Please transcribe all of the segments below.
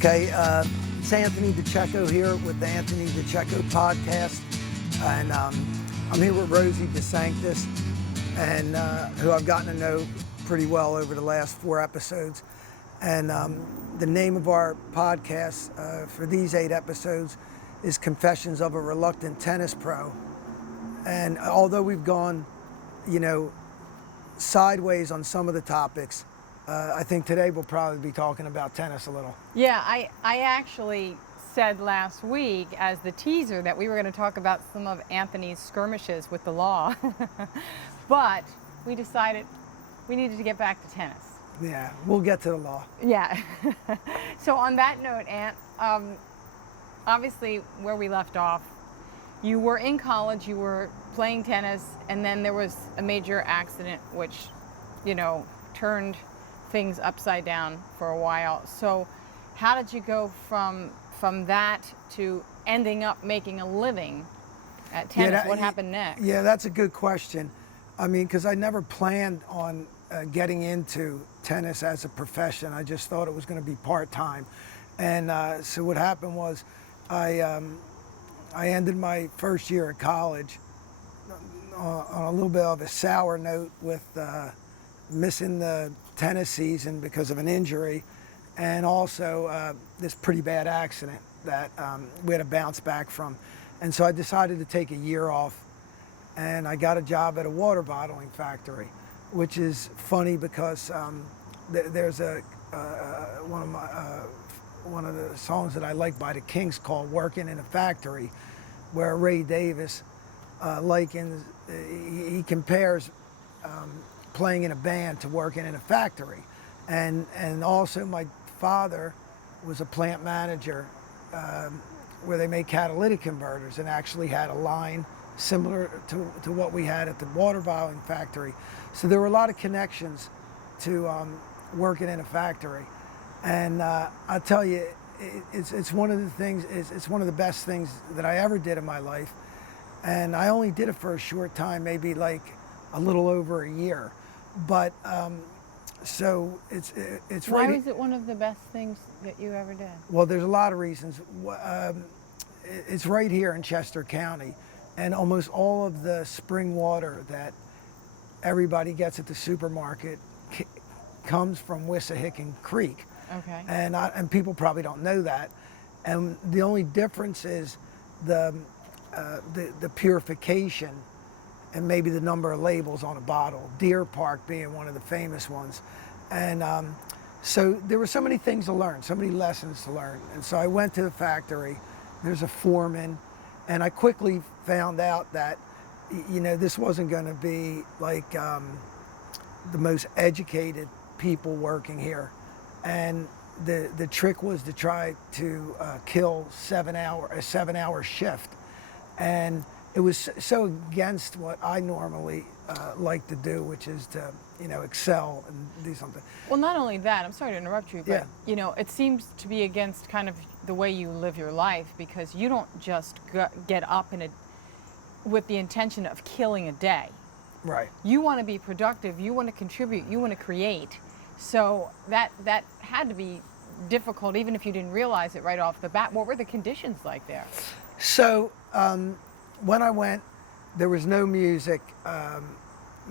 Okay, it's Anthony DeCecco here with the Anthony DeCecco podcast, and I'm here with Rosie DeSanctis, and who I've gotten to know pretty well over the last 4 episodes. And the name of our podcast for these 8 episodes is Confessions of a Reluctant Tennis Pro. And although we've gone, sideways on some of the topics, I think today we'll probably be talking about tennis a little. Yeah, I actually said last week as the teaser that we were going to talk about some of Anthony's skirmishes with the law, but we decided we needed to get back to tennis. Yeah, we'll get to the law. Yeah. So on that note, Ant, obviously where we left off, you were in college, you were playing tennis, and then there was a major accident which, turned things upside down for a while. So how did you go from that to ending up making a living at tennis? What happened next? Yeah, that's a good question. I mean, because I never planned on getting into tennis as a profession. I just thought it was going to be part-time. And so what happened was I ended my first year at college on a little bit of a sour note with missing the tennis season because of an injury, and also this pretty bad accident that we had to bounce back from. And so I decided to take a year off, and I got a job at a water bottling factory, which is funny because there's one of the songs that I like by the Kings called "Working in a Factory," where Ray Davis likens, he compares playing in a band to working in a factory. And also my father was a plant manager where they make catalytic converters, and actually had a line similar to what we had at the water bottling factory. So there were a lot of connections to working in a factory. And I tell you, it's one of the things, it's one of the best things that I ever did in my life. And I only did it for a short time, maybe like a little over a year. But so it's Why right. was it one of the best things that you ever did? Well, there's a lot of reasons. It's right here in Chester County, and almost all of the spring water that everybody gets at the supermarket comes from Wissahickon Creek. Okay. And people probably don't know that. And the only difference is the purification and maybe the number of labels on a bottle, Deer Park being one of the famous ones. And so there were so many things to learn, so many lessons to learn. And so I went to the factory, there's a foreman, and I quickly found out that, this wasn't gonna be like the most educated people working here. And the trick was to try to kill a 7-hour shift. And it was so against what I normally like to do, which is to, excel and do something. Well, not only that, I'm sorry to interrupt you, but Yeah. it seems to be against kind of the way you live your life, because you don't just get up with the intention of killing a day. Right. You want to be productive, you want to contribute, you want to create. So that had to be difficult, even if you didn't realize it right off the bat. What were the conditions like there? So when I went, there was no music,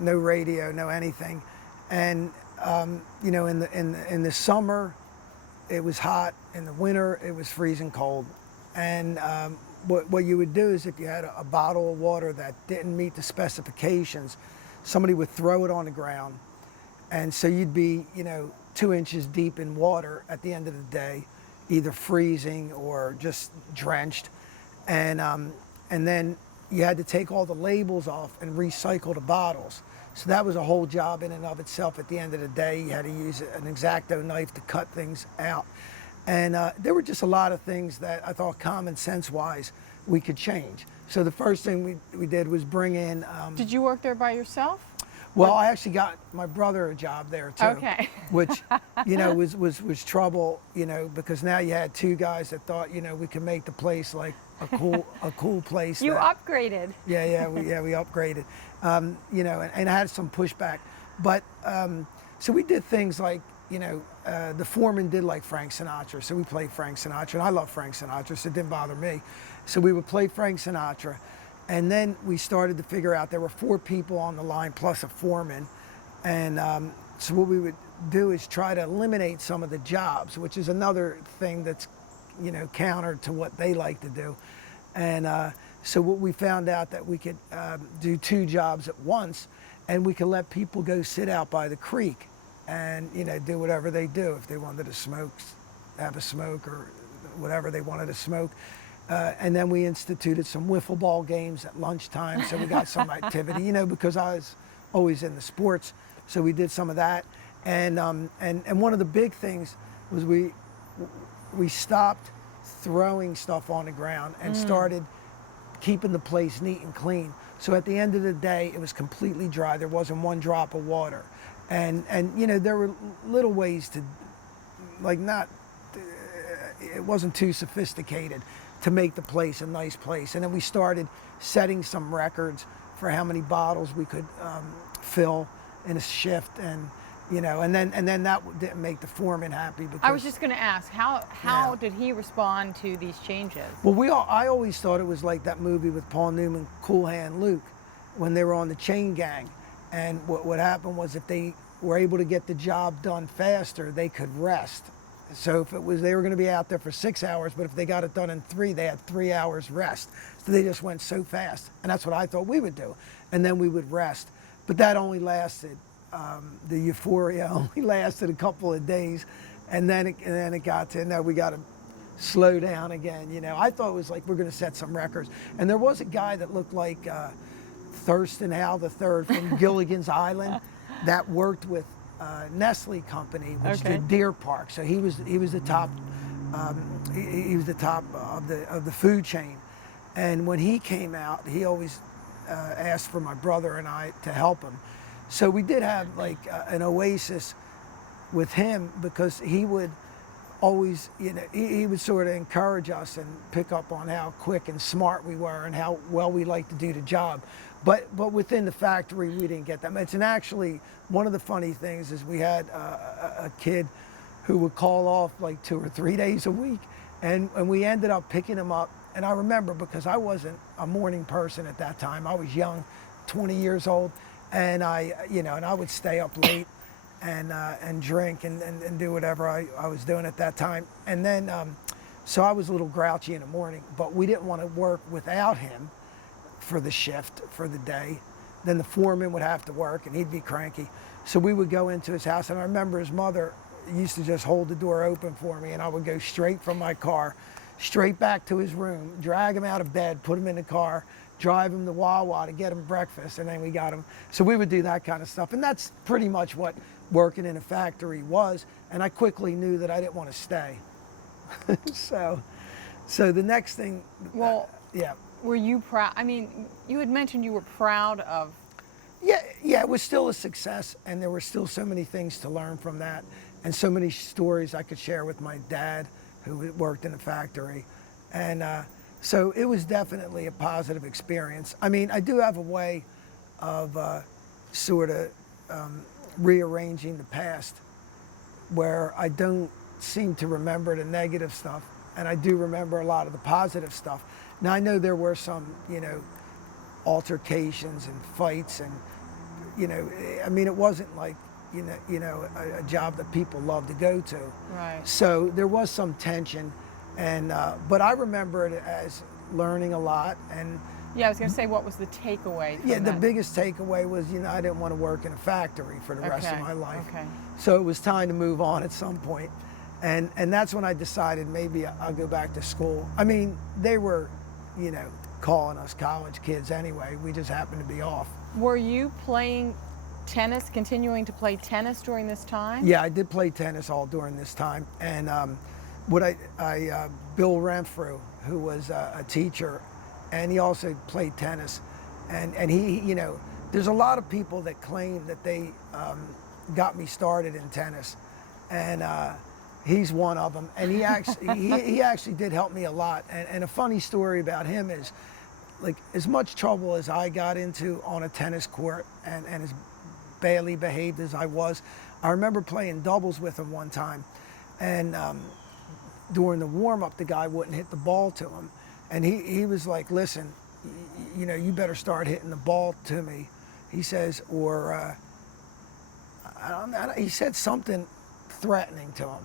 no radio, no anything. And in the summer, it was hot. In the winter, it was freezing cold. And what you would do is, if you had a bottle of water that didn't meet the specifications, somebody would throw it on the ground. And so you'd be, 2 inches deep in water at the end of the day, either freezing or just drenched. And then you had to take all the labels off and recycle the bottles. So that was a whole job in and of itself. At the end of the day, you had to use an X-Acto knife to cut things out. And there were just a lot of things that I thought common sense-wise we could change. So the first thing we did was bring in... Did you work there by yourself? Well, I actually got my brother a job there too. Okay. Which, was trouble, because now you had 2 guys that thought, we could make the place like a cool place. You upgraded. Yeah, we upgraded. And I had some pushback. But so we did things like, the foreman did like Frank Sinatra, so we played Frank Sinatra, and I love Frank Sinatra, so it didn't bother me. So we would play Frank Sinatra, and then we started to figure out there were 4 people on the line plus a foreman, and so what we would do is try to eliminate some of the jobs, which is another thing that's, counter to what they like to do. And so what we found out that we could do 2 jobs at once, and we could let people go sit out by the creek and, do whatever they do. If they wanted to smoke, have a smoke, or whatever they wanted to smoke. And then we instituted some wiffle ball games at lunchtime, so we got some activity, because I was always in the sports, so we did some of that. And one of the big things was we stopped throwing stuff on the ground and started keeping the place neat and clean. So at the end of the day, it was completely dry. There wasn't one drop of water. And there were little ways to, it wasn't too sophisticated to make the place a nice place. And then we started setting some records for how many bottles we could fill in a shift, and then that didn't make the foreman happy. Because I was just going to ask, how did he respond to these changes? Well, I always thought it was like that movie with Paul Newman, Cool Hand Luke, when they were on the chain gang. And what happened was, if they were able to get the job done faster, they could rest. So if it was, they were going to be out there for 6 hours, but if they got it done in 3, they had 3 hours rest. So they just went so fast. And that's what I thought we would do. And then we would rest. But that only lasted, the euphoria only lasted a couple of days. And then it got to, now we got to slow down again. I thought it was like, we're going to set some records. And there was a guy that looked like Thurston Howell III from Gilligan's Island that worked with Nestle Company, which did Deer Park. So he was the top he was the top of the food chain. And when he came out, he always asked for my brother and I to help him. So we did have like an oasis with him, because he would always, he would sort of encourage us and pick up on how quick and smart we were and how well we liked to do the job. But within the factory, we didn't get that much. And actually, one of the funny things is we had a kid who would call off like 2 or 3 days a week, and we ended up picking him up. And I remember, because I wasn't a morning person at that time. I was young, 20 years old, and I would stay up late and drink and do whatever I was doing at that time. And then, so I was a little grouchy in the morning, but we didn't want to work without him for the shift, for the day. Then the foreman would have to work and he'd be cranky. So we would go into his house, and I remember his mother used to just hold the door open for me, and I would go straight from my car, straight back to his room, drag him out of bed, put him in the car, drive him to Wawa to get him breakfast, and then we got him. So we would do that kind of stuff. And that's pretty much what working in a factory was. And I quickly knew that I didn't want to stay. So the next thing, well, yeah. Were you proud? I mean, you had mentioned you were proud of. Yeah, it was still a success, and there were still so many things to learn from that, and so many stories I could share with my dad, who worked in the factory. And so it was definitely a positive experience. I mean, I do have a way of sort of rearranging the past, where I don't seem to remember the negative stuff, and I do remember a lot of the positive stuff. Now, I know there were some, altercations and fights, and, I mean, it wasn't like, a job that people love to go to. Right. So there was some tension, and but I remember it as learning a lot. And yeah, I was going to say, what was the takeaway from the that? biggest takeaway was, I didn't want to work in a factory for the rest of my life. Okay. So it was time to move on at some point. And that's when I decided maybe I'll go back to school. I mean, they were, calling us college kids anyway. We just happened to be off. Were you playing tennis, continuing to play tennis during this time? Yeah, I did play tennis all during this time. And Bill Renfrew, who was a teacher, and he also played tennis. And he, there's a lot of people that claim that they got me started in tennis. And he's one of them. And he actually did help me a lot. And a funny story about him is, like, as much trouble as I got into on a tennis court, and as badly behaved as I was. I remember playing doubles with him one time, and during the warm-up, the guy wouldn't hit the ball to him. And he was like, listen, you know, you better start hitting the ball to me. He says, or he said something threatening to him.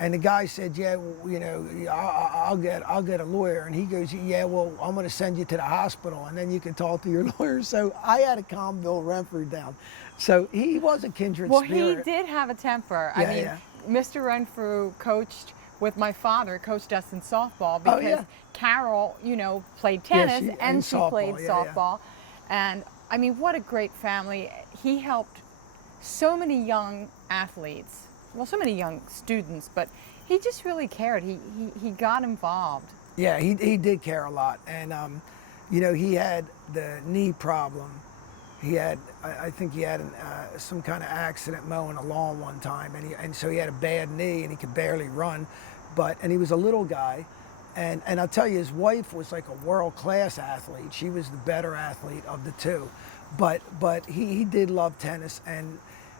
And the guy said, yeah, well, you know, I'll get a lawyer. And he goes, yeah, well, I'm going to send you to the hospital, and then you can talk to your lawyer. So I had to calm Bill Renfrew down. So he was a kindred Well, spirit. he did have a temper. Yeah, I mean, yeah. Mr. Renfrew coached with my father, coached us in softball because yeah. Carol, you know, played Yeah, tennis and she softball, played yeah, yeah. softball. And I mean, what a great family. He helped so many young athletes, well, so many young students, but he just really cared. He got involved. Yeah, he did care a lot. And, you know, he had the knee problem. He had, I think he had some kind of accident mowing a lawn one time, and so he had a bad knee and he could barely run, and he was a little guy, and I'll tell you, his wife was like a world-class athlete. She was the better athlete of the two, but he did love tennis, and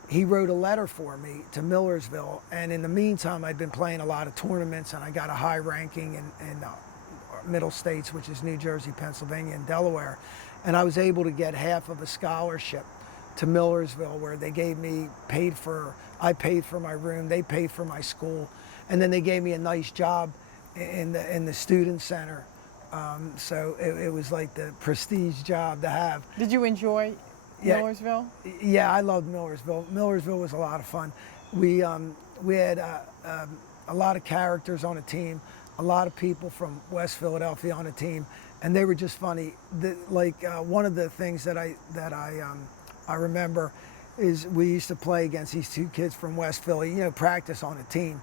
he wrote a letter for me to Millersville, and in the meantime, I'd been playing a lot of tournaments, and I got a high ranking in middle states, which is New Jersey, Pennsylvania, and Delaware. And I was able to get half of a scholarship to Millersville, where they gave me, I paid for my room, they paid for my school, and then they gave me a nice job in the student center. So it was like the prestige job to have. Did you enjoy Millersville? Yeah, I loved Millersville. Millersville was a lot of fun. We had a lot of characters on a team, a lot of people from West Philadelphia on a team, and they were just funny. One of the things that I remember is we used to play against these two kids from West Philly, you know, practice on a team.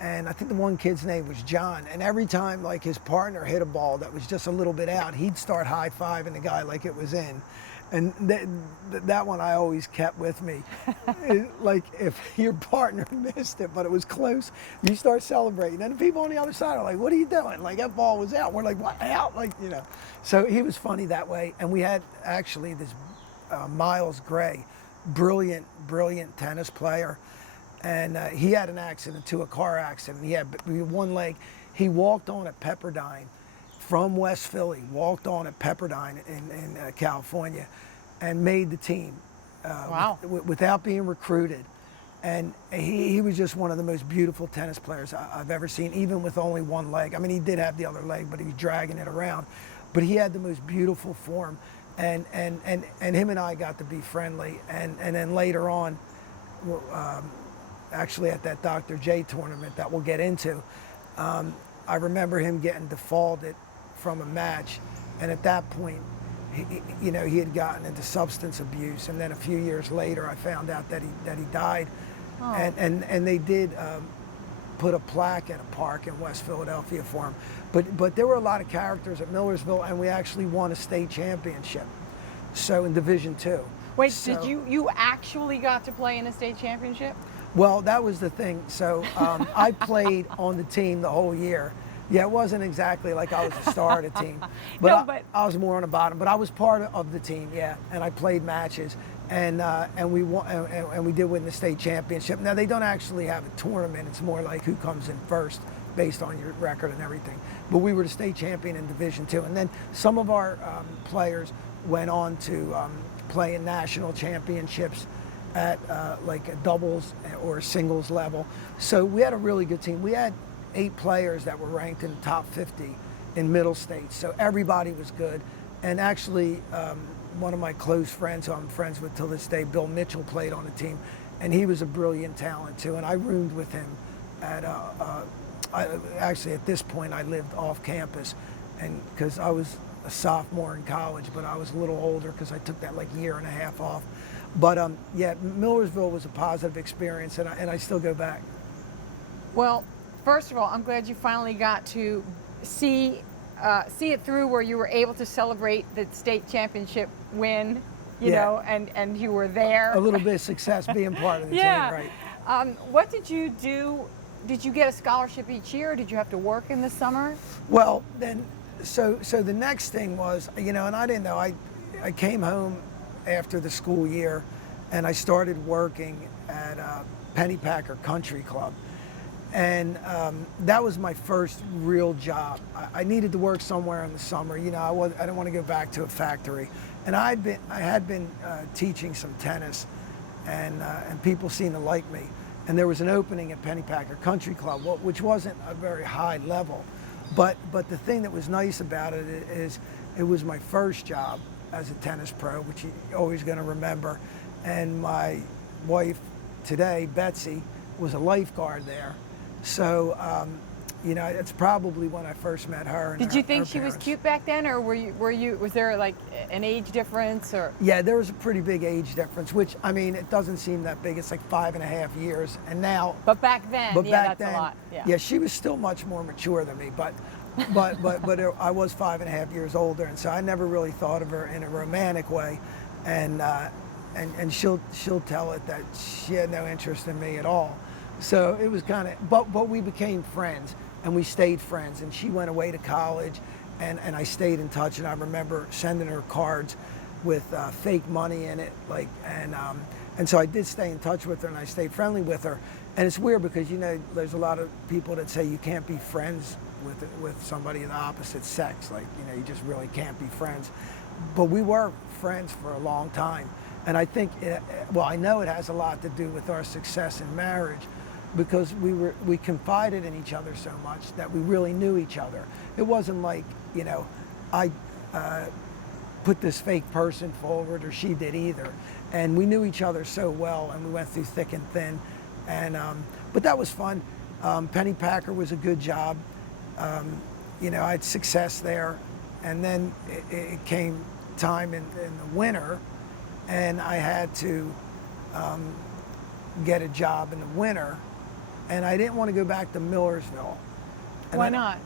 And I think the one kid's name was John. And every time like his partner hit a ball that was just a little bit out, he'd start high-fiving the guy like it was in. And that one I always kept with me. Like if your partner missed it, but it was close, you start celebrating. And the people on the other side are like, what are you doing? Like that ball was out. We're like, what, out? Like, you know. So he was funny that way. And we had actually this Miles Gray, brilliant tennis player. And he had an accident too, a car accident. He had one leg. He walked on at Pepperdine from West Philly, walked on at Pepperdine in California, and made the team Wow. without being recruited. And he was just one of the most beautiful tennis players I've ever seen, even with only one leg. I mean, he did have the other leg, but he was dragging it around. But he had the most beautiful form. And him and I got to be friendly. And then later on, actually at that Dr. J tournament that we'll get into, I remember him getting defaulted from a match, and at that point, he had gotten into substance abuse, and then a few years later, I found out that he died, Oh. and they did put a plaque at a park in West Philadelphia for him, but there were a lot of characters at Millersville, and we actually won a state championship, so in Division II. Wait, So- did you actually got to play in a state championship? Well, that was the thing. So I played on the team the whole year. Yeah, it wasn't exactly like I was the star of the team, but, No, but- I was more on the bottom. But I was part of the team, yeah, and I played matches, and we won, and we did win the state championship. Now they don't actually have a tournament; it's more like who comes in first, based on your record and everything. But we were the state champion in Division II, and then some of our players went on to play in national championships at like a doubles or a singles level. So we had a really good team. We had 8 players that were ranked in the top 50 in middle states. So everybody was good. And actually, one of my close friends who I'm friends with till this day, Bill Mitchell, played on the team. And he was a brilliant talent too. And I roomed with him actually at this point I lived off campus, and because I was a sophomore in college, but I was a little older because I took that like year and a half off. But yeah, Millersville was a positive experience, and I still go back. Well, first of all, I'm glad you finally got to see it through, where you were able to celebrate the state championship win, you Yeah. know, and you were there. A little bit of success being part of the Yeah. team, right? What did you do? Did you get a scholarship each year, or did you have to work in the summer? Well, then, so the next thing was, and I didn't know, I came home after the school year, and I started working at Pennypacker Country Club. And that was my first real job. I needed to work somewhere in the summer. You know, I didn't want to go back to a factory. And I had been teaching some tennis, and people seemed to like me. And there was an opening at Pennypacker Country Club, which wasn't a very high level. But the thing that was nice about it is it was my first job as a tennis pro, which you're always going to remember. And my wife today, Betsy, was a lifeguard there. So, you know, it's probably when I first met her. And Did you think her she was parents. cute back then, or was there like an age difference, or? Yeah, there was a pretty big age difference, which, I mean, it doesn't seem that big. It's like 5.5 years. And now. But back then, But yeah, back that's then, a lot. yeah, she was still much more mature than me, but I was 5.5 years older, and so I never really thought of her in a romantic way, and she'll tell it that she had no interest in me at all. So it was kind of, but we became friends, and we stayed friends, and she went away to college, and I stayed in touch, and I remember sending her cards with fake money in it, like, and so I did stay in touch with her, and I stayed friendly with her. And it's weird because, you know, there's a lot of people that say you can't be friends with somebody of the opposite sex. Like, you know, you just really can't be friends. But we were friends for a long time. And I think, I know it has a lot to do with our success in marriage, because we confided in each other so much that we really knew each other. It wasn't like, you know, I put this fake person forward, or she did either. And we knew each other so well, and we went through thick and thin. And but that was fun. Pennypacker was a good job. You know, I had success there. And then it came time in the winter, and I had to get a job in the winter, and I didn't want to go back to Millersville. And Why not?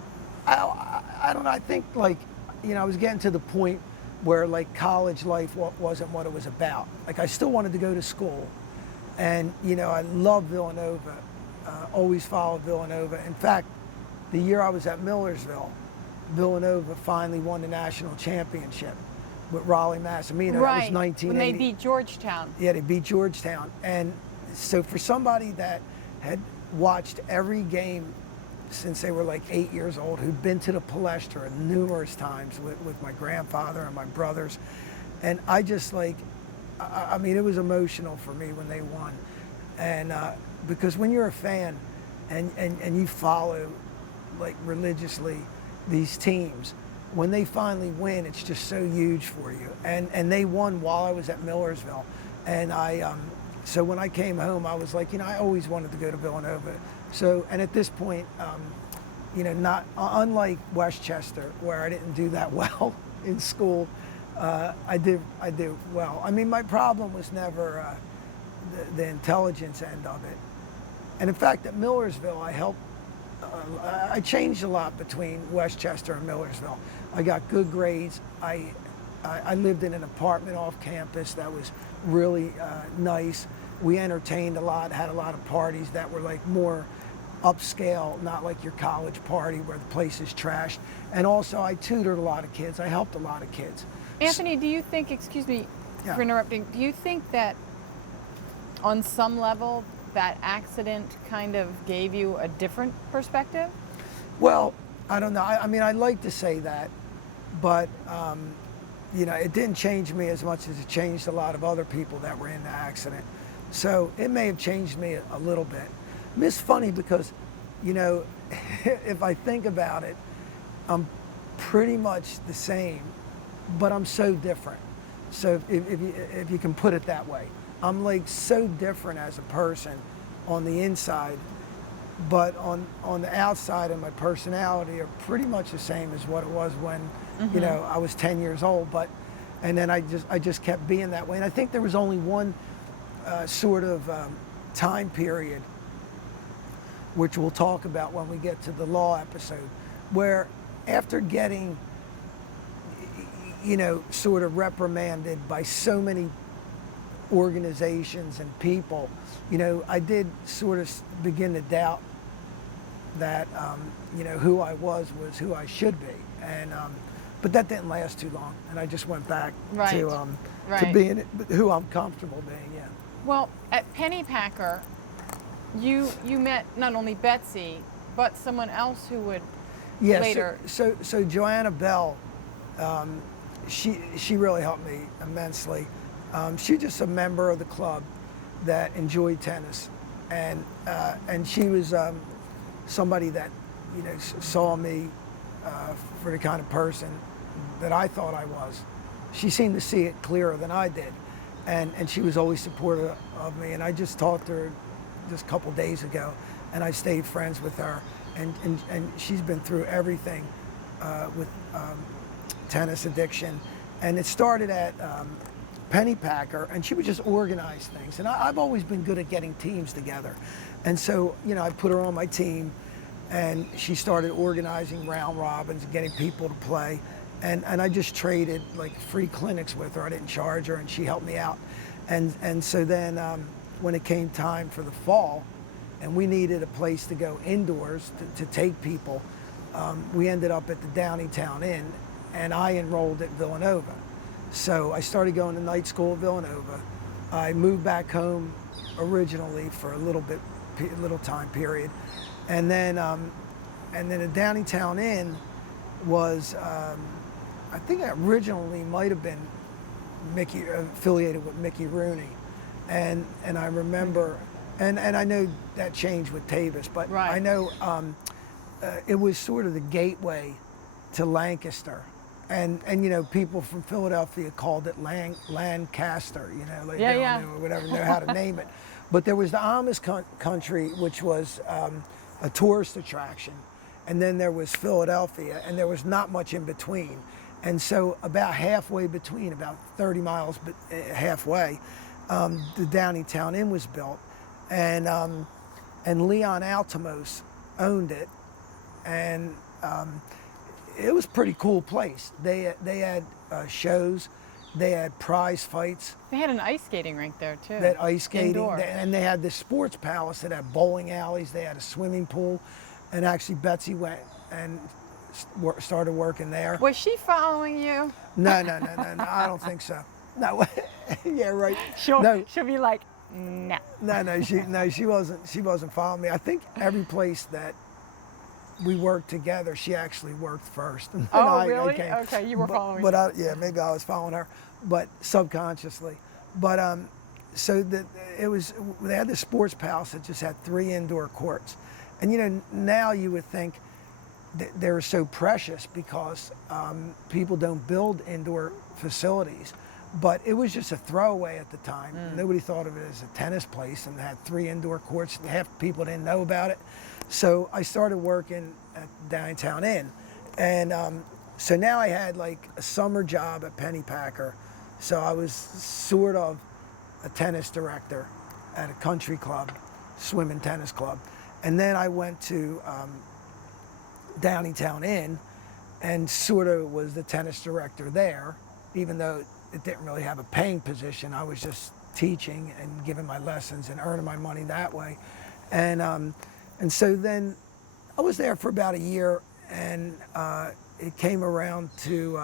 I don't know. I think, like, you know, I was getting to the point where, like, college life wasn't what it was about. Like, I still wanted to go to school, and, you know, I love Villanova. Always followed Villanova. In fact, the year I was at Millersville, Villanova finally won the national championship with Raleigh, Massamino. Right, That was 1980. when they beat Georgetown. Yeah, they beat Georgetown. And so for somebody that had watched every game since they were like 8 years old, who'd been to the Palestra numerous times with my grandfather and my brothers, and I just, like, I mean, it was emotional for me when they won. And because when you're a fan and you follow, like, religiously these teams, when they finally win, it's just so huge for you. And they won while I was at Millersville. And so when I came home, I was like, you know, I always wanted to go to Villanova. So, and at this point, you know, not unlike Westchester, where I didn't do that well in school, I did well. I mean, my problem was never the intelligence end of it. And in fact, at Millersville, I changed a lot between Westchester and Millersville. I got good grades. I lived in an apartment off campus that was really nice. We entertained a lot, had a lot of parties that were, like, more upscale, not like your college party where the place is trashed. And also, I tutored a lot of kids. I helped a lot of kids. Anthony, do you think, excuse me Yeah. for interrupting, do you think that on some level that accident kind of gave you a different perspective? Well, I don't know. I mean, I'd like to say that, but you know, it didn't change me as much as it changed a lot of other people that were in the accident. So it may have changed me a little bit. It's funny because, you know, if I think about it, I'm pretty much the same, but I'm so different. So if you can put it that way, I'm, like, so different as a person on the inside, but on the outside, and my personality are pretty much the same as what it was when, you know, I was 10 years old. And then I just kept being that way. And I think there was only one sort of time period, which we'll talk about when we get to the law episode, where after getting, you know, sort of reprimanded by so many organizations and people, you know, I did sort of begin to doubt that, you know, who I was who I should be. And but that didn't last too long, and I just went back to Right. being who I'm comfortable being. Yeah. Well, at Pennypacker, you met not only Betsy, but someone else who would Yeah, later. so Joanna Bell, she really helped me immensely. She was just a member of the club that enjoyed tennis, and she was somebody that saw me for the kind of person that I thought I was. She seemed to see it clearer than I did, and she was always supportive of me. And I just talked to her just a couple days ago, and I stayed friends with her, and she's been through everything with tennis addiction, and it started at Pennypacker, and she would just organize things. And I've always been good at getting teams together, and so I put her on my team, and she started organizing round robins and getting people to play, and I just traded like free clinics with her. I didn't charge her, and she helped me out, and so then when it came time for the fall, and we needed a place to go indoors to take people, we ended up at the Downingtown Inn, and I enrolled at Villanova. So I started going to night school at Villanova. I moved back home originally for a little time period, and then the Downingtown Inn was, I think originally might have been Mickey, affiliated with Mickey Rooney, and I remember, and I know that changed with Tavis, but Right. I know it was sort of the gateway to Lancaster. And people from Philadelphia called it Lancaster, like Yeah, they don't yeah. know or whatever, know how to name it. But there was the Amish country, which was a tourist attraction, and then there was Philadelphia, and there was not much in between. And so about halfway between, about 30 miles halfway, the Downingtown Inn was built, and Leon Altimos owned it, and it was a pretty cool place. They had shows, they had prize fights, They had an ice skating rink there too. they had ice skating, Indoor. and they had this sports palace that had bowling alleys, they had a swimming pool, and actually Betsy went and started working there. Was she following you? No, I don't think so. No, yeah, right. She'll be like, no. She wasn't following me. I think every place that we worked together, she actually worked first. And then Oh, I really? came. Okay, you were following But her. yeah, maybe I was following her, but subconsciously. But so they had this sports palace that just had 3 indoor courts, and now you would think they were so precious because people don't build indoor facilities. But it was just a throwaway at the time. Nobody thought of it as a tennis place, and it had 3 indoor courts. Half the people didn't know about it. So I started working at Downingtown Inn. And so now I had like a summer job at Pennypacker. So I was sort of a tennis director at a country club, swim and tennis club. And then I went to Downingtown Inn and sort of was the tennis director there, even though it didn't really have a paying position. I was just teaching and giving my lessons and earning my money that way. And so then I was there for about a year, and it came around to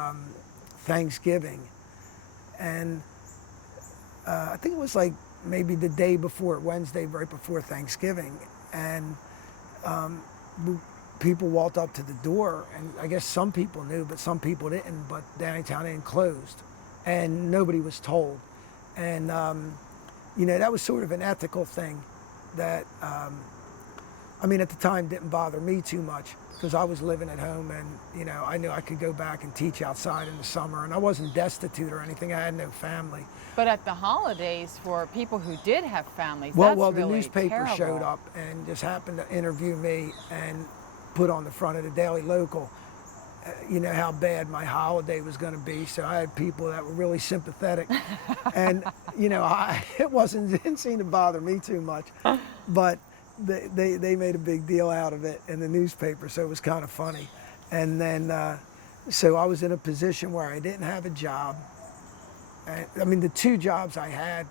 Thanksgiving. And I think it was like maybe the day before, Wednesday, right before Thanksgiving. And people walked up to the door, and I guess some people knew, but some people didn't, but Downingtown Inn closed, and nobody was told. And, that was sort of an ethical thing that, at the time didn't bother me too much because I was living at home, and, I knew I could go back and teach outside in the summer, and I wasn't destitute or anything. I had no family. But at the holidays, for people who did have families, Well, that's the really newspaper terrible. showed up and just happened to interview me and put on the front of the Daily Local, how bad my holiday was going to be. So I had people that were really sympathetic, and it didn't seem to bother me too much, but they made a big deal out of it in the newspaper, so it was kind of funny. And then so I was in a position where I didn't have a job. And, the 2 jobs I had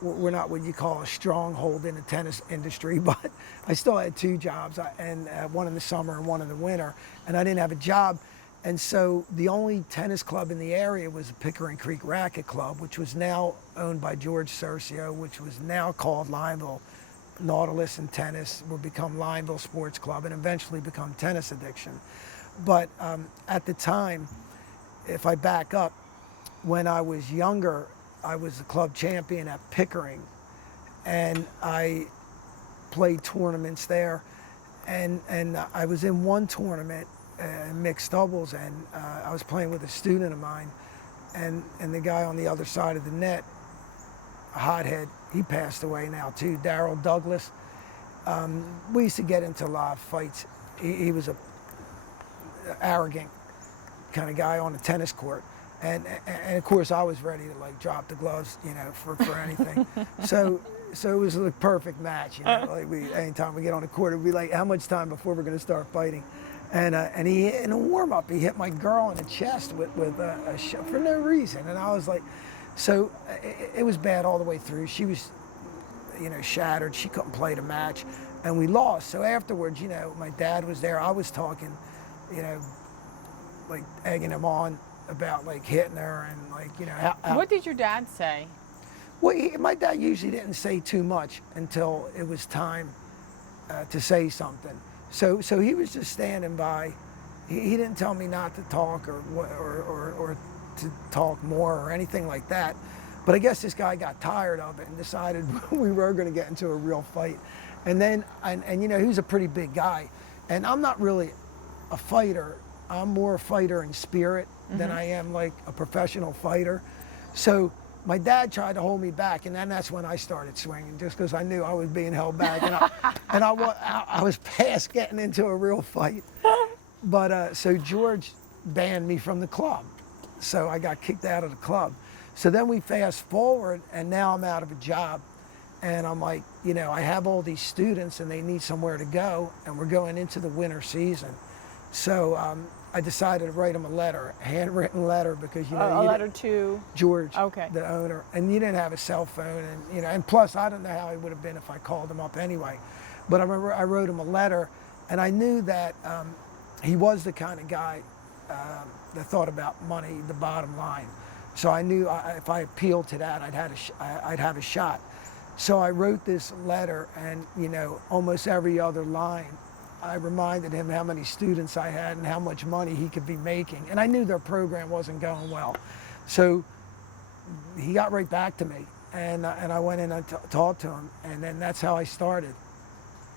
were not what you call a stronghold in the tennis industry, but I still had 2 jobs, and one in the summer and one in the winter, and I didn't have a job. And so the only tennis club in the area was the Pickering Creek Racquet Club, which was now owned by George Cercio, which was now called Lineville Nautilus and Tennis, would become Lineville Sports Club, and eventually become Tennis Addiction. But at the time, if I back up, when I was younger, I was the club champion at Pickering, and I played tournaments there, and I was in one tournament, mixed doubles, and I was playing with a student of mine, and the guy on the other side of the net, a hothead, he passed away now too, Darryl Douglas. We used to get into a lot of fights. He was a arrogant kind of guy on the tennis court. And of course I was ready to like drop the gloves, you know, for anything. so it was the perfect match, you know. Like anytime we get on the court, it'd be like, how much time before we're going to start fighting? And he, in a warm up, he hit my girl in the chest with a shot for no reason. And I was like, so it was bad all the way through. She was, you know, shattered. She couldn't play the match, and we lost. So afterwards, you know, my dad was there. I was talking, you know, like egging him on about like hitting her and like, you know. What did your dad say? Well, my dad usually didn't say too much until it was time to say something. So he was just standing by. He didn't tell me not to talk or to talk more or anything like that. But I guess this guy got tired of it and decided we were going to get into a real fight. And then, and you know, he was a pretty big guy. And I'm not really a fighter. I'm more a fighter in spirit than I am like a professional fighter. So my dad tried to hold me back, and then that's when I started swinging, just because I knew I was being held back, and I was past getting into a real fight. But so George banned me from the club, so I got kicked out of the club. So then we fast forward, and now I'm out of a job, and I'm like, you know, I have all these students, and they need somewhere to go, and we're going into the winter season. So I decided to write him a letter, a handwritten letter, because, you know, A letter to George, okay, the owner, and you didn't have a cell phone, and you know, and plus I don't know how he would have been if I called him up anyway. But I remember I wrote him a letter, and I knew that he was the kind of guy that thought about money, the bottom line. So I knew if I appealed to that, I'd have a shot. So I wrote this letter, and you know, almost every other line, I reminded him how many students I had and how much money he could be making. And I knew their program wasn't going well. So he got right back to me, and I went in and talked to him, and then that's how I started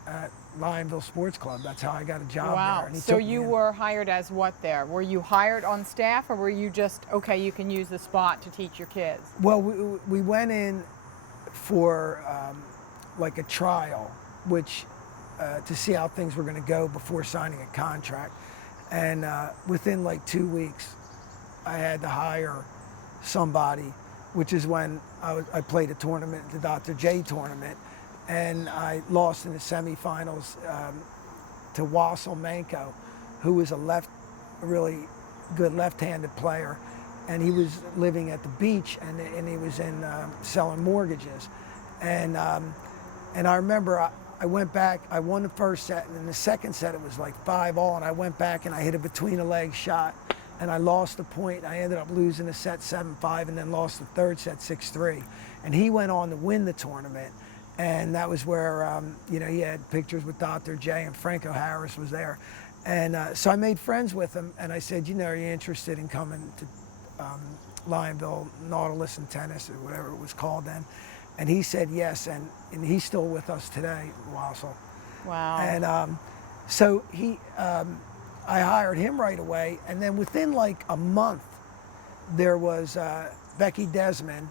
at Lineville Sports Club. That's how I got a job there. And he So took me you in. were hired as what there? Were you hired on staff, or were you just, okay, you can use the spot to teach your kids? Well, we went in for like a trial, which to see how things were going to go before signing a contract. And within like 2 weeks, I had to hire somebody, which is when I played a tournament, the Dr. J tournament, and I lost in the semifinals to Wassel Manco, who was a really good left-handed player, and he was living at the beach, and he was in selling mortgages, and I remember I went back, I won the first set, and in the second set it was like 5-all, and I went back and I hit a between the legs shot, and I lost the point. I ended up losing the set 7-5, and then lost the third set 6-3. And he went on to win the tournament, and that was where, you know, he had pictures with Dr. J, and Franco Harris was there. And so I made friends with him, and I said, you know, are you interested in coming to Lineville Nautilus and Tennis, or whatever it was called then? And he said yes, and he's still with us today, Wassel. Wow. And so I hired him right away, and then within like a month, there was Becky Desmond,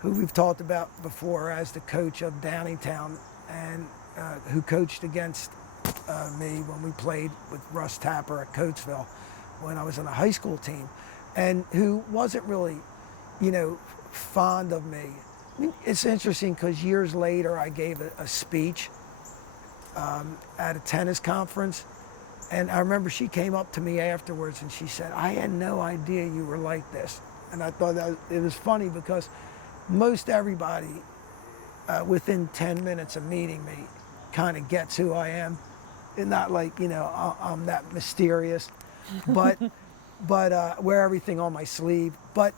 who we've talked about before as the coach of Downingtown, and who coached against me when we played with Russ Tapper at Coatesville when I was on a high school team, and who wasn't really, you know, fond of me. I mean, it's interesting because years later I gave a speech at a tennis conference, and I remember she came up to me afterwards and she said, I had no idea you were like this. And I thought that it was funny because most everybody within 10 minutes of meeting me kind of gets who I am. And not like, you know, I'm that mysterious. But but wear everything on my sleeve. But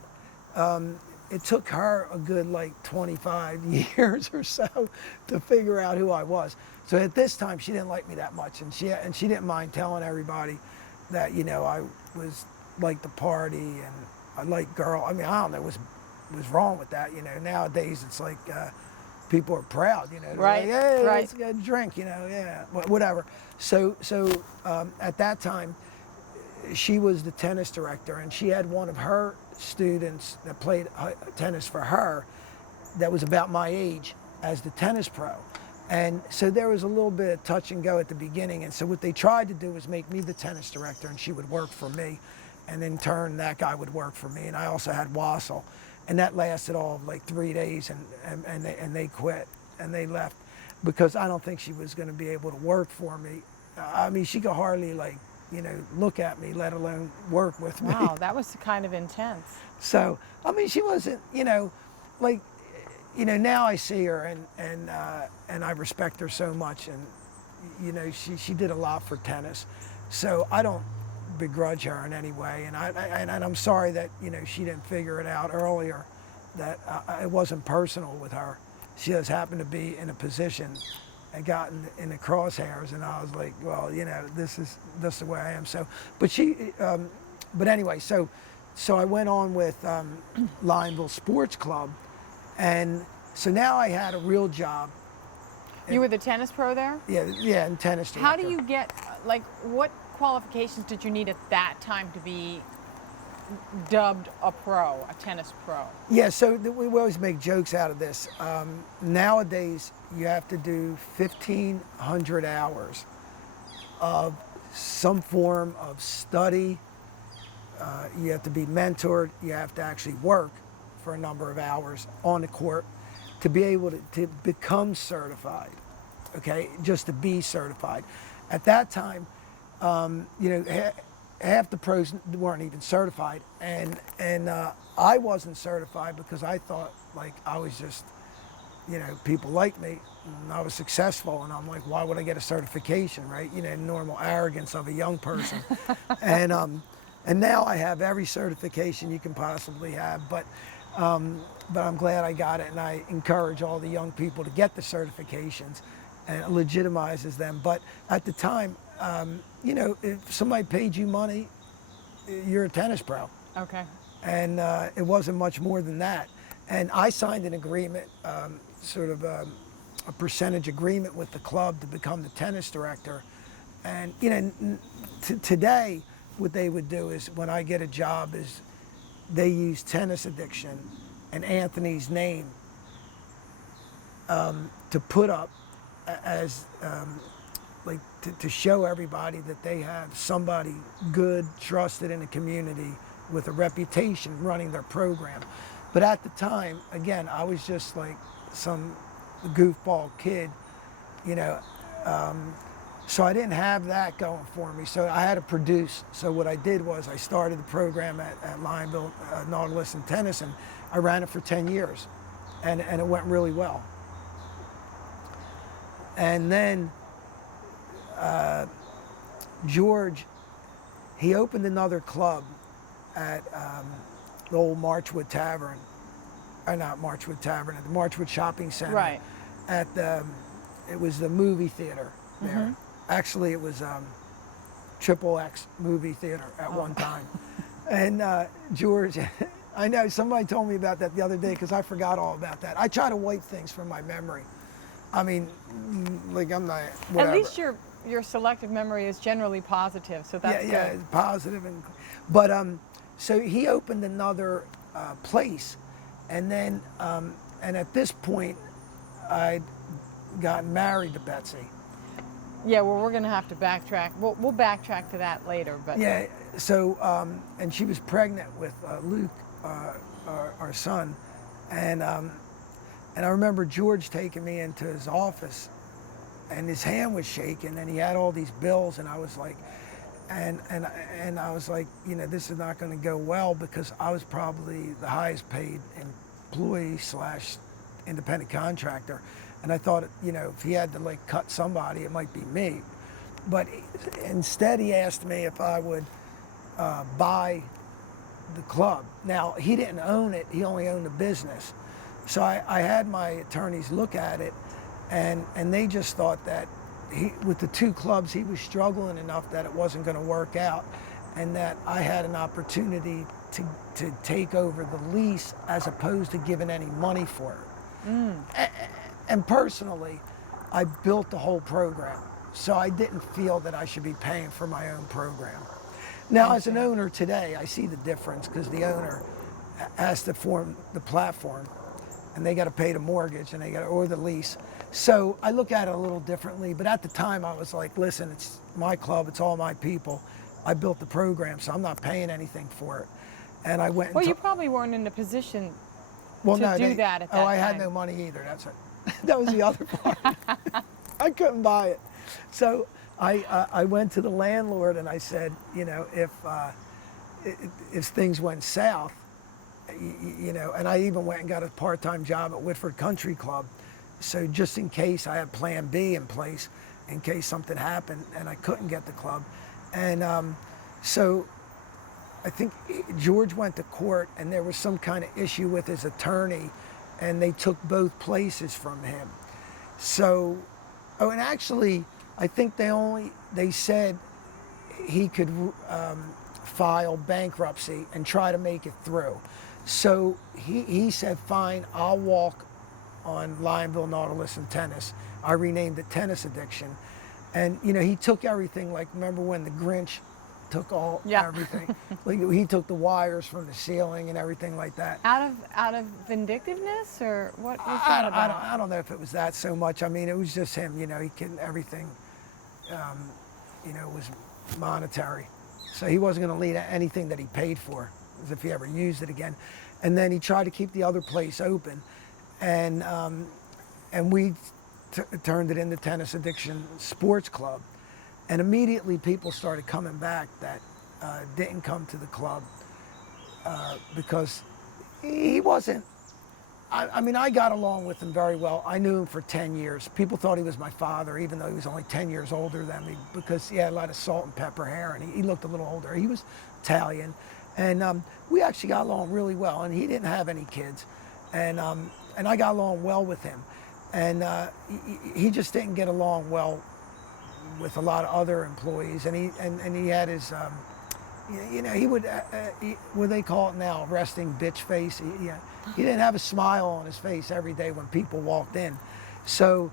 it took her a good like 25 years or so to figure out who I was. So at this time, she didn't like me that much, and she didn't mind telling everybody that I was like the party and I like girl. I mean, I don't know what's wrong with that. Nowadays it's like people are proud. They're Right, like, hey, right. let's get a drink. Yeah, whatever. So at that time, she was the tennis director, and she had one of her students that played tennis for her that was about my age as the tennis pro. And so there was a little bit of touch and go at the beginning. And so what they tried to do was make me the tennis director, and she would work for me. And in turn, that guy would work for me. And I also had Wassel. And that lasted all of like 3 days, and they quit and they left because I don't think she was going to be able to work for me. I mean, she could hardly look at me, let alone work with me. Wow, that was kind of intense. So, I mean, she wasn't, like, now I see her and I respect her so much, and she did a lot for tennis. So I don't begrudge her in any way, and I'm sorry that she didn't figure it out earlier, that it wasn't personal with her. She just happened to be in a position and gotten in the crosshairs, and I was like, well, this is the way I am. So, but anyway, so I went on with Lionville Sports Club, and so now I had a real job. You were the tennis pro there? Yeah, in tennis director. How do you get, like, what qualifications did you need at that time to be dubbed a pro, a tennis pro? Yeah, so we always make jokes out of this. Nowadays, you have to do 1,500 hours of some form of study. You have to be mentored. You have to actually work for a number of hours on the court to be able to become certified, okay, just to be certified. At that time, half the pros weren't even certified, and I wasn't certified because I thought like I was just, people liked me and I was successful, and I'm like, why would I get a certification, right? Normal arrogance of a young person. And now I have every certification you can possibly have, but I'm glad I got it, and I encourage all the young people to get the certifications, and it legitimizes them. But at the time, if somebody paid you money, you're a tennis pro. Okay. And it wasn't much more than that. And I signed an agreement, sort of a percentage agreement with the club to become the tennis director. And today, what they would do is, when I get a job, is they use Tennis Addiction and Anthony's name to put up as to show everybody that they have somebody good, trusted in the community with a reputation running their program. But at the time, again, I was just like some goofball kid, so I didn't have that going for me. So I had to produce. So what I did was I started the program at Lionville Nautilus and Tennis, and I ran it for 10 years, and it went really well. And then George, he opened another club at the old Marchwood Tavern, or not Marchwood Tavern, at the Marchwood Shopping Center. Right. It was the movie theater there. Mm-hmm. Actually, it was XXX movie theater at one time. And George, I know somebody told me about that the other day because I forgot all about that. I try to wipe things from my memory. I mean, like I'm not. Whatever. At least your selective memory is generally positive, so that's good. Yeah, it's positive. But so he opened another place, and then and at this point, I'd gotten married to Betsy. Yeah, well, we're going to have to backtrack. We'll backtrack to that later. But yeah, so and she was pregnant with Luke, our son, and I remember George taking me into his office, and his hand was shaking, and he had all these bills, and I was like, and I was like, this is not going to go well, because I was probably the highest paid employee / independent contractor. And I thought, if he had to like cut somebody, it might be me. But instead he asked me if I would buy the club. Now, he didn't own it, he only owned the business. So I had my attorneys look at it, and they just thought that with the two clubs, he was struggling enough that it wasn't going to work out, and that I had an opportunity to take over the lease as opposed to giving any money for it. And personally, I built the whole program, so I didn't feel that I should be paying for my own program. Now, as an owner today, I see the difference because the owner has to form the platform, and they got to pay the mortgage, and or the lease. So I look at it a little differently. But at the time, I was like, listen, it's my club, it's all my people. I built the program, so I'm not paying anything for it. And I went. Well, you probably weren't in a position to do that at that time. Oh, I had no money either. That's it. That was the other part. I couldn't buy it. So I went to the landlord and I said, you know, if things went south, you know, and I even went and got a part-time job at Whitford Country Club. So just in case, I had plan B in place in case something happened and I couldn't get the club. And so I think George went to court and there was some kind of issue with his attorney, and they took both places from him. So, oh, and actually, I think they said he could file bankruptcy and try to make it through. So he said, fine, I'll walk on Lionville, Nautilus, and tennis. I renamed it Tennis Addiction. And, you know, he took everything, like, remember when the Grinch took everything? Like, he took the wires from the ceiling and everything like that. Out of vindictiveness, or what was that about? I don't know if it was that so much. I mean, it was just him, you know, everything, you know, was monetary. So he wasn't going to leave anything that he paid for, as if he ever used it again. And then he tried to keep the other place open, and we turned it into Tennis Addiction Sports Club. And immediately people started coming back that didn't come to the club because he wasn't, I mean, I got along with him very well. I knew him for 10 years. People thought he was my father, even though he was only 10 years older than me, because he had a lot of salt and pepper hair, and he looked a little older. He was Italian. And we actually got along really well, and he didn't have any kids. And I got along well with him. And he just didn't get along well with a lot of other employees, and he had his, you know, he would, what they call it now, resting bitch face. He didn't have a smile on his face every day when people walked in. So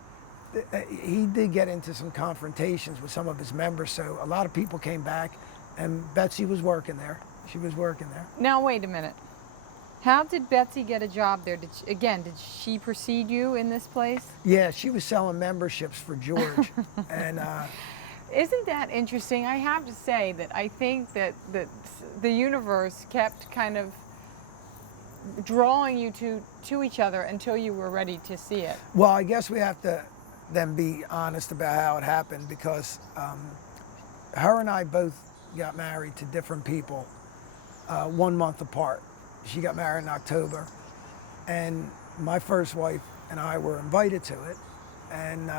he did get into some confrontations with some of his members. So a lot of people came back, and Betsy was working there. She was working there. Now, wait a minute. How did Betsy get a job there? Did she precede you in this place? Yeah, she was selling memberships for George. And isn't that interesting? I have to say that I think that the universe kept kind of drawing you to each other until you were ready to see it. Well, I guess we have to then be honest about how it happened, because her and I both got married to different people 1 month apart. She got married in October, and my first wife and I were invited to it, and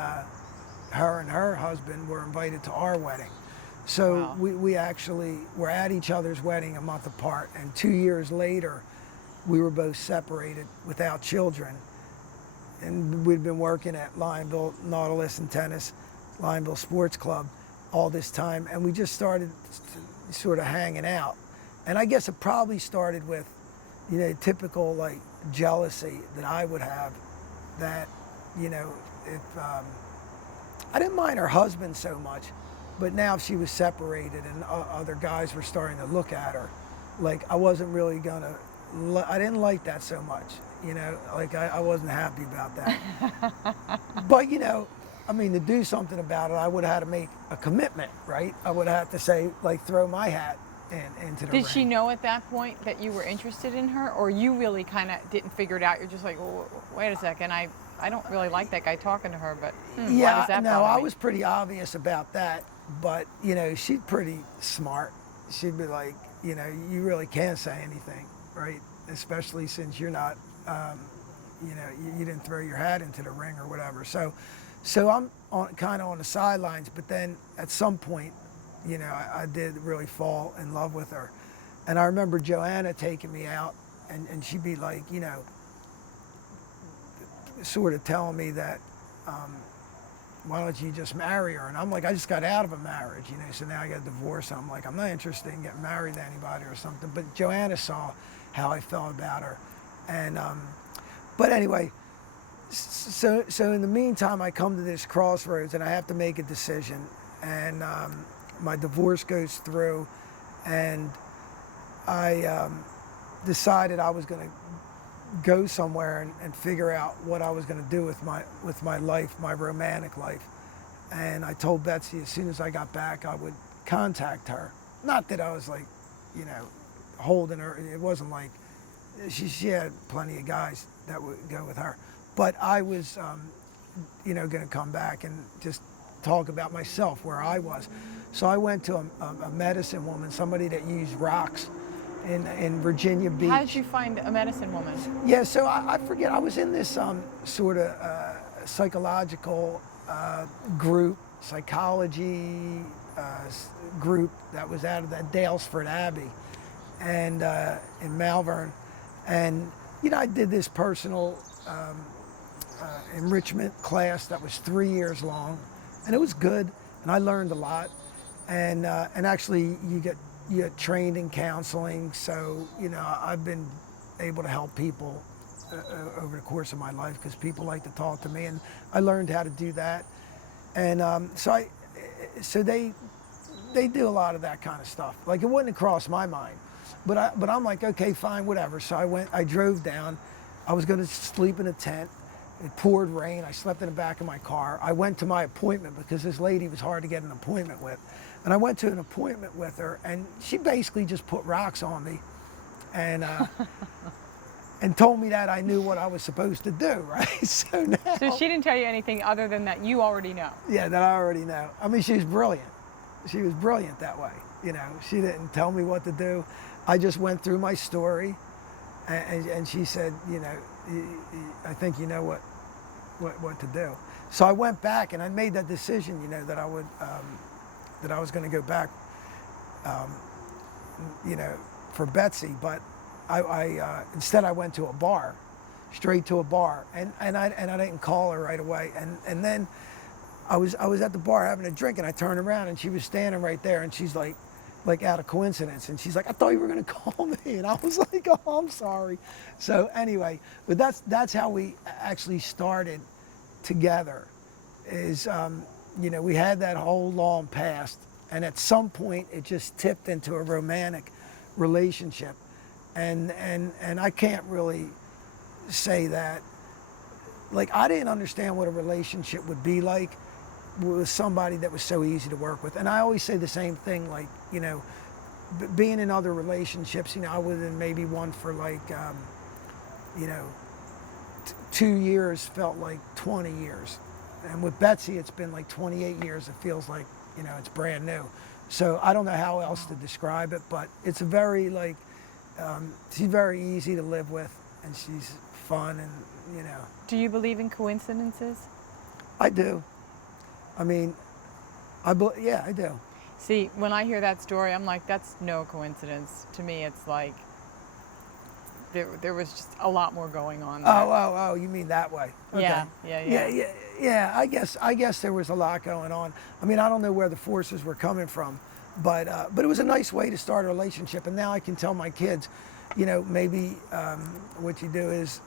her and her husband were invited to our wedding. So wow. we actually were at each other's wedding a month apart, and 2 years later, we were both separated without children. And we'd been working at Lionville, Nautilus, and Tennis, Lionville Sports Club all this time, and we just started sort of hanging out. And I guess it probably started with, you know, typical like jealousy that I would have, that, you know, if I didn't mind her husband so much, but now if she was separated and other guys were starting to look at her, like I wasn't really gonna, I didn't like that so much, you know, like I wasn't happy about that. But, you know, I mean, to do something about it, I would have had to make a commitment, right? I would have to say, like, throw my hat into the ring. Did she know at that point that you were interested in her, or you really kind of didn't figure it out? You're just like, well, wait a second, I don't really like that guy talking to her, but yeah, why does that no, bother I me? was pretty obvious about that, but, you know, she's pretty smart. She'd be like, you know, you really can't say anything, right? Especially since you're not, you know, you didn't throw your hat into the ring or whatever. So I'm kind of on the sidelines, but then at some point, you know, I did really fall in love with her. And I remember Joanna taking me out, and she'd be like, you know, sort of telling me that, why don't you just marry her? And I'm like, I just got out of a marriage, you know, so now I got divorced. I'm like, I'm not interested in getting married to anybody or something. But Joanna saw how I felt about her. And, but anyway, so in the meantime, I come to this crossroads and I have to make a decision. And my divorce goes through, and I decided I was going to go somewhere and figure out what I was going to do with my life, my romantic life. And I told Betsy as soon as I got back, I would contact her. Not that I was like, you know, holding her. It wasn't like she had plenty of guys that would go with her. But I was, you know, going to come back and just talk about myself, where I was. So I went to a medicine woman, somebody that used rocks in Virginia Beach. How did you find a medicine woman? Yeah, so I forget, I was in this sort of psychological group, psychology group that was out of the Dalesford Abbey and in Malvern. And, you know, I did this personal enrichment class that was 3 years long, and it was good, and I learned a lot. And actually, you get trained in counseling, so you know I've been able to help people over the course of my life because people like to talk to me, and I learned how to do that. And so they do a lot of that kind of stuff. Like, it wouldn't have crossed my mind, but I'm like, okay, fine, whatever. So I drove down. I was going to sleep in a tent. It poured rain. I slept in the back of my car. I went to my appointment because this lady was hard to get an appointment with. And I went to an appointment with her, and she basically just put rocks on me and and told me that I knew what I was supposed to do, right? So now... So she didn't tell you anything other than that you already know? Yeah, that I already know. I mean, she was brilliant. She was brilliant that way. You know, she didn't tell me what to do. I just went through my story, and she said, you know, I think you know what to do. So I went back and I made that decision, you know, that I would, that I was going to go back, you know, for Betsy. But I instead I went to a bar, straight to a bar, and I didn't call her right away. And then I was at the bar having a drink, and I turned around and she was standing right there, and she's like out of coincidence, and she's like, I thought you were going to call me, and I was like, oh, I'm sorry. So anyway, but that's how we actually started together. Is you know, we had that whole long past, and at some point it just tipped into a romantic relationship, and I can't really say that, like, I didn't understand what a relationship would be like with somebody that was so easy to work with. And I always say the same thing, like, you know, being in other relationships, you know, I was in maybe one for like, you know, 2 years felt like 20 years. And with Betsy, it's been like 28 years. It feels like, you know, it's brand new. So I don't know how else to describe it, but it's a very, like, she's very easy to live with, and she's fun, and, you know. Do you believe in coincidences? I do. I mean, yeah, I do. See, when I hear that story, I'm like, that's no coincidence. To me, it's like there was just a lot more going on there. Oh, you mean that way? Okay. Yeah. I guess there was a lot going on. I mean, I don't know where the forces were coming from, but it was a nice way to start a relationship. And now I can tell my kids, you know, maybe what you do is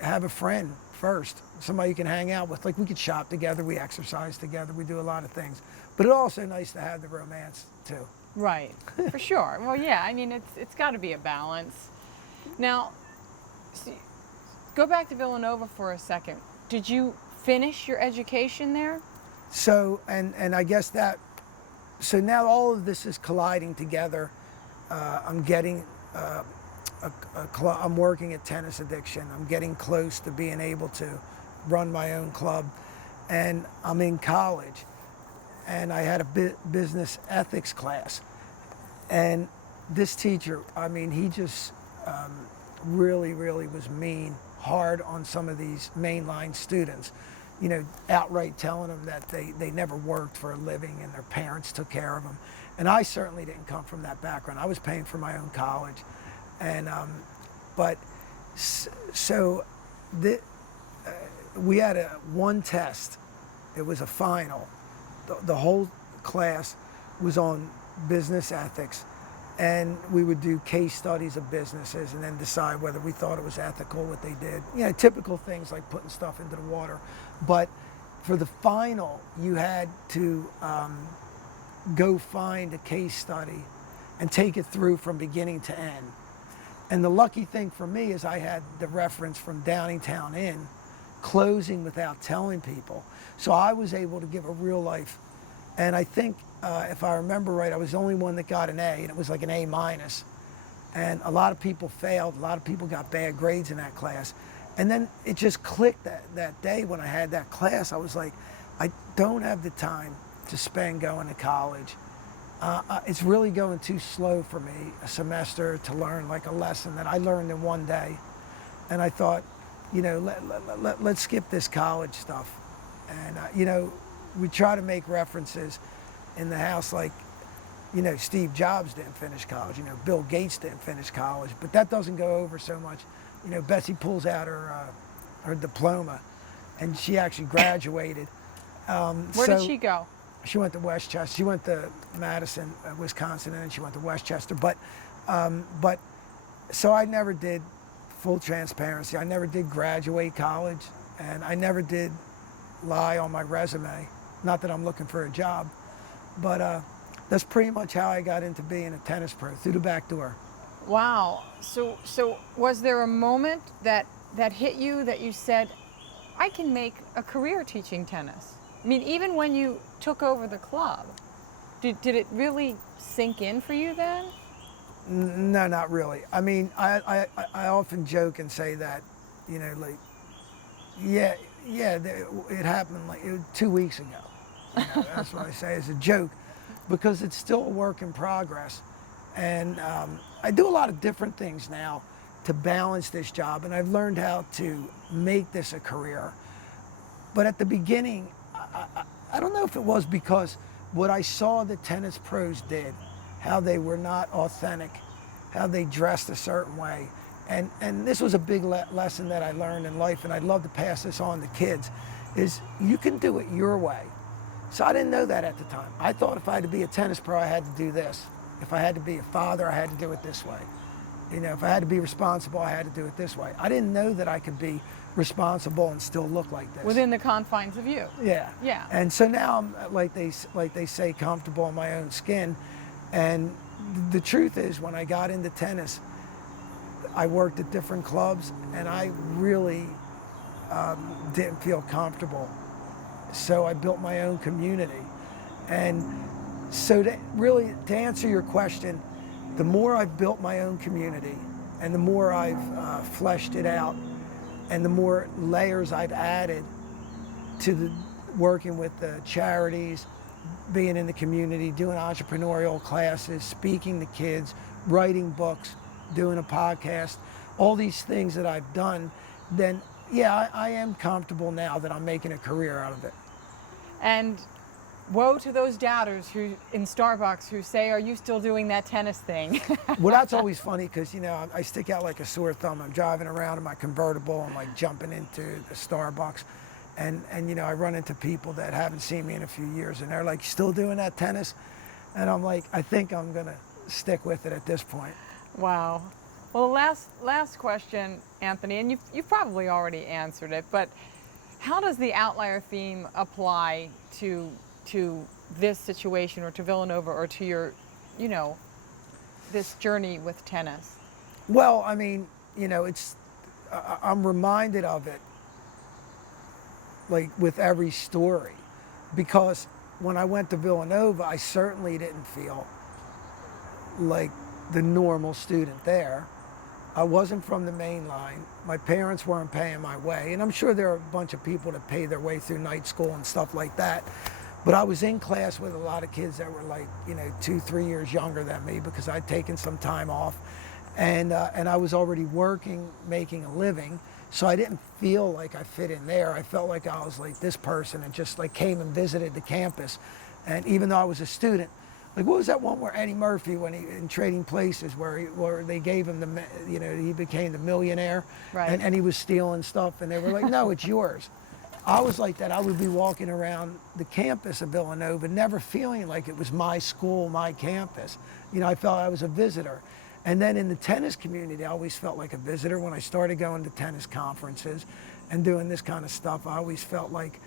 have a friend first, somebody you can hang out with. Like, we could shop together, we exercise together, we do a lot of things. But it's also nice to have the romance too. Right, for sure. Well, yeah, I mean, it's got to be a balance. Now, see, go back to Villanova for a second. Did you finish your education there? So, and I guess that, so now all of this is colliding together. I'm getting, I'm working at Tennis Addiction. I'm getting close to being able to run my own club. And I'm in college. And I had a business ethics class. And this teacher, I mean, he just really was mean, hard on some of these mainline students. outright telling them that they never worked for a living and their parents took care of them. And I certainly didn't come from that background. I was paying for my own college. And, but so the, we had one test. It was a final. The whole class was on business ethics, and we would do case studies of businesses and then decide whether we thought it was ethical what they did. Typical things like putting stuff into the water. But for the final, you had to go find a case study and take it through from beginning to end. And the lucky thing for me is I had the reference from Downingtown Inn, closing without telling people. So I was able to give a real life. And I think, if I remember right, I was the only one that got an A, and it was like an A minus. And a lot of people failed. A lot of people got bad grades in that class. And then it just clicked that day when I had that class. I was like, I don't have the time to spend going to college. It's really going too slow for me, a semester to learn like a lesson that I learned in one day. And I thought, let's skip this college stuff. And, we try to make references in the house like, Steve Jobs didn't finish college, Bill Gates didn't finish college, but that doesn't go over so much. Betsy pulls out her diploma, and she actually graduated. Where did she go? She went to Westchester. She went to Madison, Wisconsin, and then she went to Westchester. But so I never did, full transparency, I never did graduate college, and I never did lie on my resume. Not that I'm looking for a job, but that's pretty much how I got into being a tennis pro, through the back door. Wow. So was there a moment that hit you that you said, I can make a career teaching tennis? I mean, even when you took over the club, did it really sink in for you then? No, not really. I mean, I often joke and say that, it happened like 2 weeks ago. That's what I say as a joke, because it's still a work in progress. And I do a lot of different things now to balance this job, and I've learned how to make this a career. But at the beginning, I don't know if it was because what I saw the tennis pros did, how they were not authentic, how they dressed a certain way. And this was a big lesson that I learned in life, and I'd love to pass this on to kids, is you can do it your way. So I didn't know that at the time. I thought if I had to be a tennis pro, I had to do this. If I had to be a father, I had to do it this way. If I had to be responsible, I had to do it this way. I didn't know that I could be responsible and still look like this. Within the confines of you. Yeah. Yeah. And so now I'm, like they say, comfortable in my own skin. And the truth is, when I got into tennis, I worked at different clubs, and I really didn't feel comfortable. So I built my own community. And so to answer your question, the more I've built my own community, and the more I've fleshed it out, and the more layers I've added to working with the charities, being in the community, doing entrepreneurial classes, speaking to kids, writing books, doing a podcast, all these things that I've done, then yeah, I am comfortable now that I'm making a career out of it. And woe to those doubters who in Starbucks who say, are you still doing that tennis thing? Well, that's always funny because, I stick out like a sore thumb. I'm driving around in my convertible and like jumping into the Starbucks. And I run into people that haven't seen me in a few years, and they're like, still doing that tennis? And I'm like, I think I'm going to stick with it at this point. Wow. Well, the last question, Anthony, and you've probably already answered it, but how does the outlier theme apply to this situation, or to Villanova, or to your, this journey with tennis? Well, I mean, I'm reminded of it like with every story, because when I went to Villanova, I certainly didn't feel like the normal student there. I wasn't from the main line. My parents weren't paying my way. And I'm sure there are a bunch of people that pay their way through night school and stuff like that. But I was in class with a lot of kids that were like, 2-3 years younger than me, because I'd taken some time off. And I was already working, making a living. So I didn't feel like I fit in there. I felt like I was like this person and just like came and visited the campus. And even though I was a student, like what was that one where Eddie Murphy, when he in Trading Places, where they gave him the, you know, he became the millionaire, Right. and he was stealing stuff, and they were like, no, it's yours. I was like that. I would be walking around the campus of Villanova, never feeling like it was my school, my campus. You know, I felt I was a visitor. And then in the tennis community, I always felt like a visitor. When I started going to tennis conferences and doing this kind of stuff, I always felt like,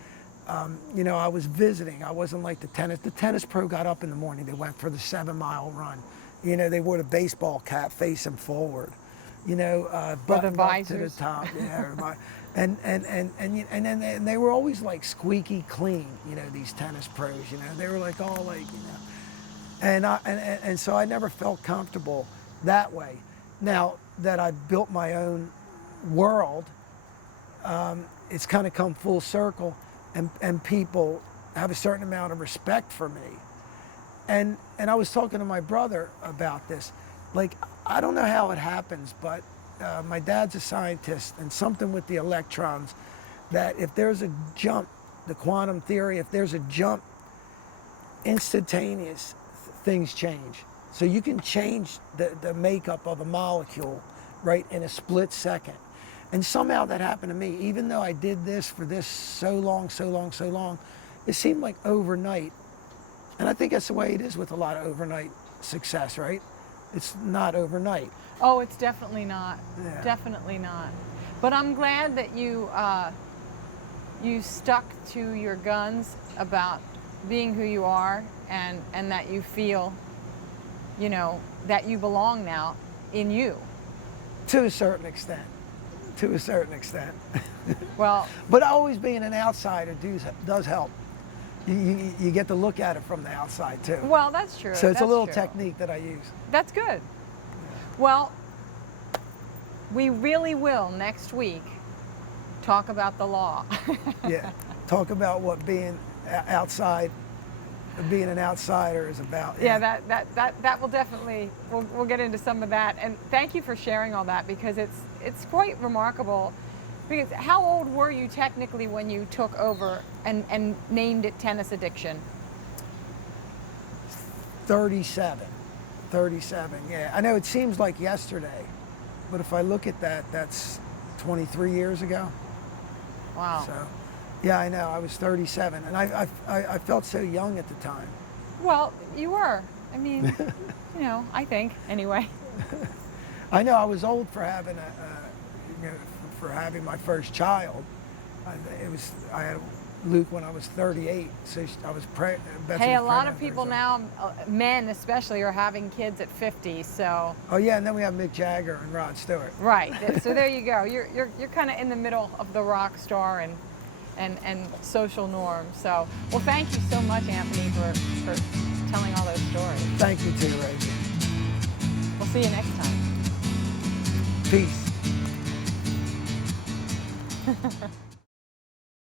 you know, I was visiting. I wasn't like the tennis. The tennis pro got up in the morning. They went for the 7-mile run. You know, they wore the baseball cap facing forward. You know, buttoned up to the top. Yeah, and then they were always like squeaky clean. You know, these tennis pros. You know, they were like all like, you know, and so I never felt comfortable that way. Now that I've built my own world, it's kind of come full circle, and people have a certain amount of respect for me. And I was talking to my brother about this. Like, I don't know how it happens, but my dad's a scientist, and something with the electrons, that if there's a jump, the quantum theory, if there's a jump, instantaneous things change. So you can change the makeup of a molecule, right, in a split second. And somehow that happened to me. Even though I did this for this so long, it seemed like overnight. And I think that's the way it is with a lot of overnight success, right? It's not overnight. Oh, it's definitely not. Yeah. Definitely not. But I'm glad that you you stuck to your guns about being who you are, and that you feel, you know, that you belong now in you. To a certain extent. To a certain extent. Well, But always being an outsider does help. You get to look at it from the outside too. well, that's true. So it's a That's little true. technique that I use. That's good. Well, we really will next week talk about the law. Yeah. Talk about what being outside, being an outsider is about. Yeah, that will definitely, we'll get into some of that. And thank you for sharing all that, because it's quite remarkable. Because how old were you technically when you took over and named it Tennis Addiction? 37, yeah. I know it seems like yesterday, but if I look at that, that's 23 years ago. Wow. So, yeah, I know, I was 37, and I felt so young at the time. Well, you were. I mean, you know, I think, anyway. I know I was old for having you know, for having my first child. I had Luke when I was 38, so I was Hey, a lot of people now, men especially, are having kids at 50, so. Oh yeah, and then we have Mick Jagger and Rod Stewart. Right, so there you go. You're kind of in the middle of the rock star and social norms. So, well, thank you so much, Anthony, for telling all those stories. Thank you too, Rosie. We'll see you next time. Peace.